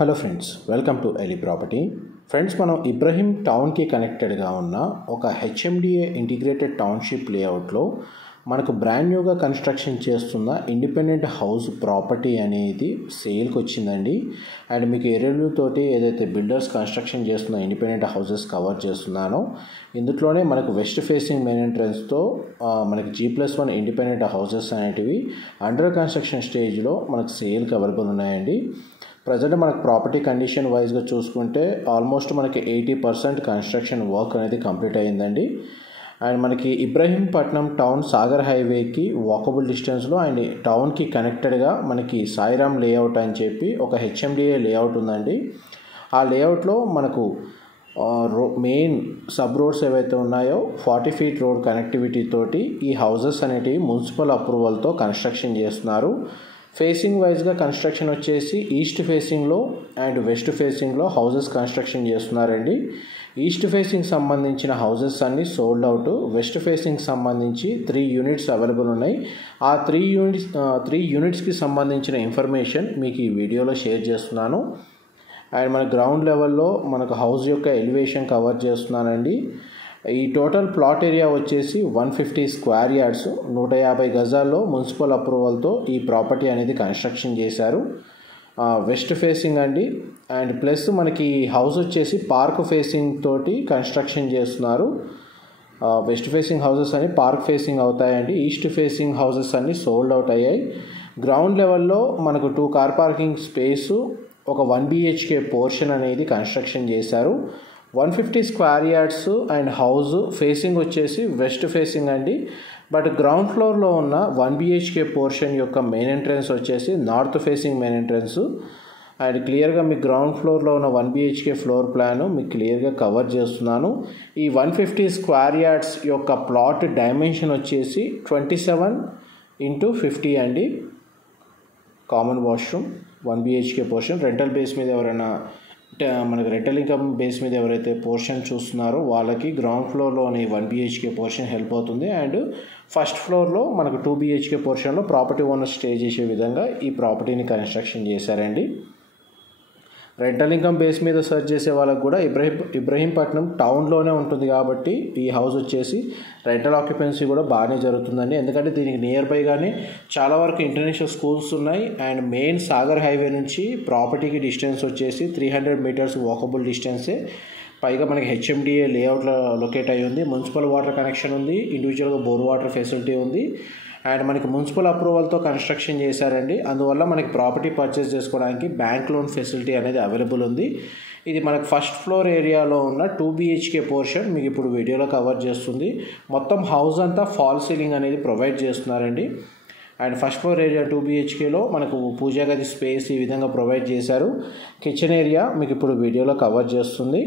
Hello friends, welcome to Eli property. Friends, మనం ఇబ్రహీం టౌన్కి కనెక్టెడ్గా ఉన్న ఒక హెచ్ఎండిఏ ఇంటిగ్రేటెడ్ టౌన్షిప్ లేఅవుట్లో మనకు బ్రాండ్ న్యూగా కన్స్ట్రక్షన్ చేస్తున్న ఇండిపెండెంట్ హౌస్ ప్రాపర్టీ అనేది సేల్కి వచ్చిందండి. అండ్ మీకు ఏరియాలతోటి ఏదైతే బిల్డర్స్ కన్స్ట్రక్షన్ చేస్తున్న ఇండిపెండెంట్ హౌసెస్ కవర్ చేస్తున్నానో ఇందులోనే మనకు వెస్ట్ ఫేసింగ్ మెయిన్ ఎంట్రన్స్తో మనకి G+1 ఇండిపెండెంట్ హౌసెస్ అనేటివి అండర్ కన్స్ట్రక్షన్ స్టేజ్లో మనకు సేల్కి అవైలబుల్ ఉన్నాయండి. ప్రజెంట్ మనకు ప్రాపర్టీ కండిషన్ వైజ్గా చూసుకుంటే ఆల్మోస్ట్ మనకి 80% కన్స్ట్రక్షన్ వర్క్ అనేది కంప్లీట్ అయ్యిందండి. అండ్ మనకి ఇబ్రహీంపట్నం టౌన్ సాగర్ హైవేకి వాకబుల్ డిస్టెన్స్లో అండ్ టౌన్కి కనెక్టెడ్గా మనకి సాయిరామ్ లేఅవుట్ అని చెప్పి ఒక హెచ్ఎండిఏ లేఅవుట్ ఉందండి. ఆ లేఅవుట్లో మనకు మెయిన్ సబ్ రోడ్స్ ఏవైతే ఉన్నాయో 40 ఫీట్ రోడ్ కనెక్టివిటీ తోటి ఈ హౌసెస్ అనేటివి మున్సిపల్ అప్రూవల్తో కన్స్ట్రక్షన్ చేస్తున్నారు. ఫేసింగ్ వైజ్గా కన్స్ట్రక్షన్ వచ్చేసి ఈస్ట్ ఫేసింగ్లో అండ్ వెస్ట్ ఫేసింగ్లో హౌసెస్ కన్స్ట్రక్షన్ చేస్తున్నారండి. ఈస్ట్ ఫేసింగ్ సంబంధించిన హౌసెస్ అన్నీ సోల్డ్ అవుట్. వెస్ట్ ఫేసింగ్ సంబంధించి 3 యూనిట్స్ అవైలబుల్ ఉన్నాయి. ఆ 3 యూనిట్స్కి సంబంధించిన ఇన్ఫర్మేషన్ మీకు ఈ వీడియోలో షేర్ చేస్తున్నాను. అండ్ మన గ్రౌండ్ లెవెల్లో మనకు హౌస్ యొక్క ఎలివేషన్ కవర్ చేస్తున్నానండి. ఈ టోటల్ ప్లాట్ ఏరియా వచ్చేసి 150 స్క్వేర్ యార్డ్స్, 150 గజాల్లో మున్సిపల్ అప్రూవల్తో ఈ ప్రాపర్టీ అనేది కన్స్ట్రక్షన్ చేశారు. వెస్ట్ ఫేసింగ్ అండి. అండ్ ప్లస్ మనకి హౌస్ వచ్చేసి పార్క్ ఫేసింగ్ తోటి కన్స్ట్రక్షన్ చేస్తున్నారు. వెస్ట్ ఫేసింగ్ హౌసెస్ అన్ని పార్క్ ఫేసింగ్ అవుతాయండి. ఈస్ట్ ఫేసింగ్ హౌసెస్ అన్ని సోల్డ్ అవుట్ అయ్యాయి. గ్రౌండ్ లెవెల్లో మనకు 2 కార్ పార్కింగ్ స్పేసు, ఒక 1 BHK పోర్షన్ అనేది కన్స్ట్రక్షన్ చేశారు. 150 square yards and house facing వచ్చేసి వెస్ట్ ఫేసింగ్ అండి. బట్ గ్రౌండ్ ఫ్లోర్లో ఉన్న 1 BHK పోర్షన్ యొక్క మెయిన్ ఎంట్రన్స్ వచ్చేసి north facing main entrance. And క్లియర్గా మీ గ్రౌండ్ ఫ్లోర్లో ఉన్న 1 BHK ఫ్లోర్ ప్లాను మీకు క్లియర్గా కవర్ చేస్తున్నాను. ఈ 150 స్క్వేర్ యార్డ్స్ యొక్క ప్లాట్ డైమెన్షన్ వచ్చేసి 27x50 అండి. Common washroom, 1 BHK portion. Rental base మీద ఎవరైనా మనకు రెంటల్ ఇన్కమ్ బేస్ మీద ఎవరైతే పోర్షన్ చూస్తున్నారో వాళ్ళకి గ్రౌండ్ ఫ్లోర్లోని 1 BHK పోర్షన్ హెల్ప్ అవుతుంది. అండ్ ఫస్ట్ ఫ్లోర్లో మనకు 2 BHK పోర్షన్లో ప్రాపర్టీ ఓనర్ స్టే చేసే విధంగా ఈ ప్రాపర్టీని కన్స్ట్రక్షన్ చేశారండి. రెంటల్ ఇన్కమ్ బేస్ మీద సర్చ్ చేసే వాళ్ళకి కూడా ఇబ్రహీంపట్నం టౌన్లోనే ఉంటుంది కాబట్టి ఈ హౌస్ వచ్చేసి రెంటల్ ఆక్యుపెన్సీ కూడా బాగానే జరుగుతుందండి. ఎందుకంటే దీనికి నియర్ బైగానే చాలా వరకు ఇంటర్నేషనల్ స్కూల్స్ ఉన్నాయి. అండ్ మెయిన్ సాగర్ హైవే నుంచి ప్రాపర్టీకి డిస్టెన్స్ వచ్చేసి 300 మీటర్స్ వాకబుల్ డిస్టెన్సే. పైగా మనకి హెచ్ఎండిఏ లేఅవుట్లో లొకేట్ అయ్యి ఉంది. మున్సిపల్ వాటర్ కనెక్షన్ ఉంది. ఇండివిజువల్గా బోర్ వాటర్ ఫెసిలిటీ ఉంది. అండ్ మనకి మున్సిపల్ అప్రూవల్తో కన్స్ట్రక్షన్ చేశారండి. అందువల్ల మనకి ప్రాపర్టీ పర్చేస్ చేసుకోవడానికి బ్యాంక్ లోన్ ఫెసిలిటీ అనేది అవైలబుల్ ఉంది. ఇది మనకు ఫస్ట్ ఫ్లోర్ ఏరియాలో ఉన్న 2 BHK పోర్షన్ మీకు ఇప్పుడు వీడియోలో కవర్ చేస్తుంది. మొత్తం హౌస్ అంతా ఫాల్ సీలింగ్ అనేది ప్రొవైడ్ చేస్తున్నారండి. అండ్ ఫస్ట్ ఫ్లోర్ ఏరియా 2 BHKలో మనకు పూజా గది స్పేస్ ఈ విధంగా ప్రొవైడ్ చేశారు. కిచెన్ ఏరియా మీకు ఇప్పుడు వీడియోలో కవర్ చేస్తుంది.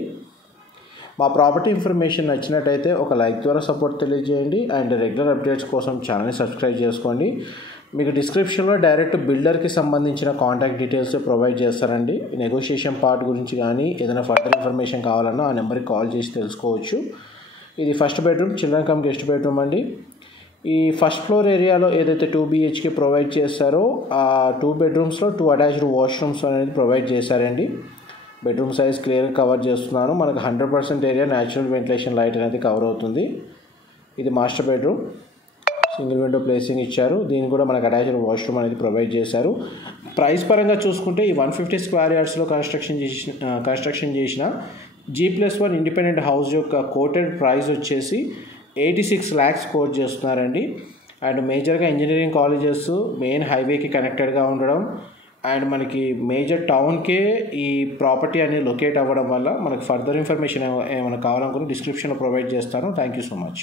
మా ప్రాపర్టీ ఇన్ఫర్మేషన్ నచ్చినట్టయితే ఒక లైక్ ద్వారా సపోర్ట్ తెలియజేయండి. అండ్ రెగ్యులర్ అప్డేట్స్ కోసం ఛానల్ని సబ్స్క్రైబ్ చేసుకోండి. మీకు డిస్క్రిప్షన్లో డైరెక్ట్ బిల్డర్కి సంబంధించిన కాంటాక్ట్ డీటెయిల్స్ ప్రొవైడ్ చేస్తారండి. నెగోషియేషన్ పార్ట్ గురించి కానీ ఏదైనా ఫర్దర్ ఇన్ఫర్మేషన్ కావాలన్నా ఆ నెంబర్కి కాల్ చేసి తెలుసుకోవచ్చు. ఇది first bedroom, children come guest bedroom అండి. ఈ ఫస్ట్ ఫ్లోర్ ఏరియాలో ఏదైతే 2 BHK ప్రొవైడ్ చేస్తారో ఆ 2 బెడ్రూమ్స్లో 2 అటాచ్డ్ వాష్రూమ్స్ అనేది ప్రొవైడ్ చేశారండి. బెడ్రూమ్ సైజ్ క్లియర్గా కవర్ చేస్తున్నాను. మనకు 100% ఏరియా న్యాచురల్ వెంటిలేషన్ లైట్ అనేది కవర్ అవుతుంది. ఇది master bedroom, single window placing ఇచ్చారు. దీన్ని కూడా మనకు అటాచ్డ్ వాష్రూమ్ అనేది ప్రొవైడ్ చేశారు. ప్రైస్ పరంగా చూసుకుంటే ఈ 150 స్క్వేర్ యార్డ్స్లో కన్స్ట్రక్షన్ చేసిన G+1 ఇండిపెండెంట్ హౌస్ యొక్క కోటెడ్ ప్రైస్ వచ్చేసి 86 lakhs కోట్ చేస్తున్నారండి. అండ్ మేజర్గా ఇంజనీరింగ్ కాలేజెస్ మెయిన్ హైవేకి కనెక్టెడ్గా ఉండడం అండ్ మనకి మేజర్ టౌన్కే ఈ ప్రాపర్టీ అనేది లొకేట్ అవ్వడం వల్ల మనకు ఫర్దర్ ఇన్ఫర్మేషన్ ఏమైనా కావాలనుకుని డిస్క్రిప్షన్లో ప్రొవైడ్ చేస్తాను. Thank you so much.